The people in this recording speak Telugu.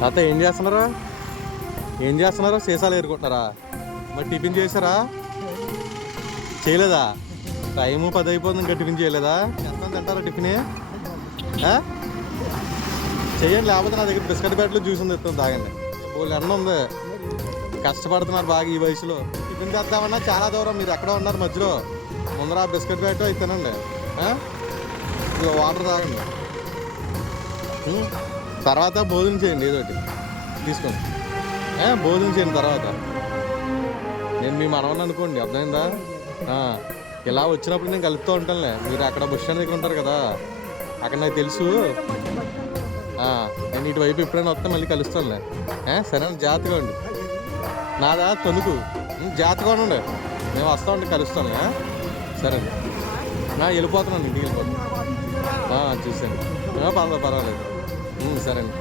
తాత ఏం చేస్తున్నారా? ఏం చేస్తున్నారా? సీసాలు ఏరుకుంటున్నారా? మరి టిఫిన్ చేశారా? చేయలేదా? టైము 10 అయిపోతుంది, ఇంకా టిఫిన్ చేయలేదా? ఎంత తింటారా టిఫిన్? చెయ్యండి, లేకపోతే నా దగ్గర బిస్కెట్ బ్యాట్లు జ్యూస్ ఉంది, ఇస్తాను తాగండి. వాళ్ళు ఎండ ఉంది, కష్టపడుతున్నారు బాగా ఈ వయసులో. టిఫిన్ తెద్దామన్నా చాలా దూరం, మీరు ఎక్కడ ఉన్నారు మధ్యలో. ముందర బిస్కెట్ బ్యాట్ అయితే తినండి, వాటర్ తాగండి. తర్వాత భోజనం చేయండి, ఏదోటి తీసుకోండి. భోజనం చేయండి తర్వాత. నేను మీ మనవని అనుకోండి, అర్థమైందా? ఇలా వచ్చినప్పుడు నేను కలుపుతూ ఉంటానులే. మీరు అక్కడ బస్ స్టాండ్ దగ్గర ఉంటారు కదా, అక్కడ నాకు తెలుసు. నేను ఇటువైపు ఎప్పుడైనా వస్తే మళ్ళీ కలుస్తానులే. సరే, జాగ్రత్తగా ఉండి. నాదా తణుకు, జాగ్రత్తగా ఉండండి. మేము వస్తా ఉండి కలుస్తాను. సరే వెళ్ళిపోతున్నాను, ఇంటికి వెళ్ళిపోతాను. చూసాను, పర్వాలేదు. సరే అండి.